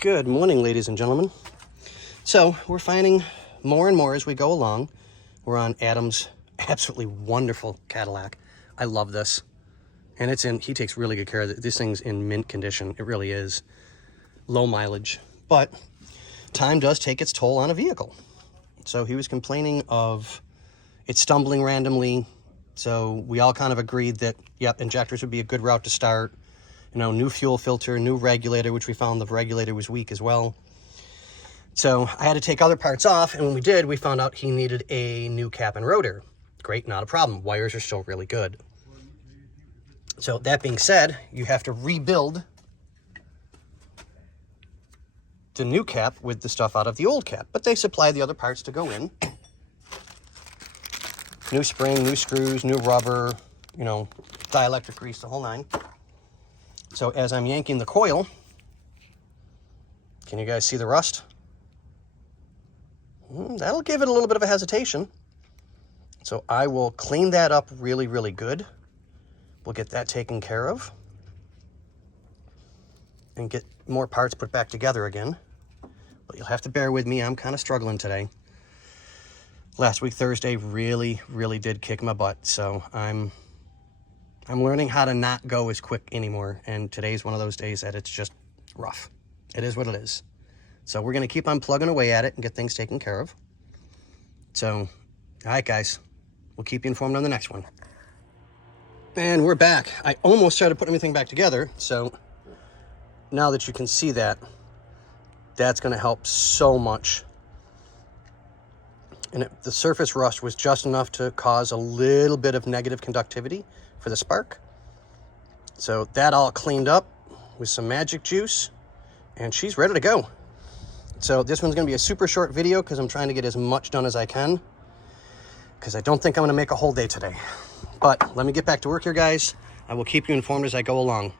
Good morning, ladies and gentlemen. So we're finding more and more as we go along. We're on Adam's absolutely wonderful Cadillac. I love this. And he takes really good care of it. This thing's in mint condition. It really is. Low mileage. But time does take its toll on a vehicle. So he was complaining of it stumbling randomly. So we all kind of agreed that, yep, injectors would be a good route to start. You know, new fuel filter, new regulator, which we found the regulator was weak as well. So I had to take other parts off, and when we did, we found out he needed a new cap and rotor. Great, not a problem. Wires are still really good. So that being said, you have to rebuild the new cap with the stuff out of the old cap, but they supply the other parts to go in. New spring, new screws, new rubber, you know, dielectric grease, the whole nine. So as I'm yanking the coil, can you guys see the rust? That'll give it a little bit of a hesitation. So I will clean that up really, really good. We'll get that taken care of and get more parts put back together again. But you'll have to bear with me. I'm kind of struggling today. Last week, Thursday, really, really did kick my butt. So I'm learning how to not go as quick anymore. And today's one of those days that it's just rough. It is what it is. So we're going to keep on plugging away at it and get things taken care of. So, all right, guys. We'll keep you informed on the next one. And we're back. I almost started putting everything back together. So now that you can see that, that's going to help so much. And the surface rust was just enough to cause a little bit of negative conductivity for the spark. So that all cleaned up with some magic juice, and she's ready to go. So this one's going to be a super short video because I'm trying to get as much done as I can, because I don't think I'm going to make a whole day today. But let me get back to work here, guys. I will keep you informed as I go along.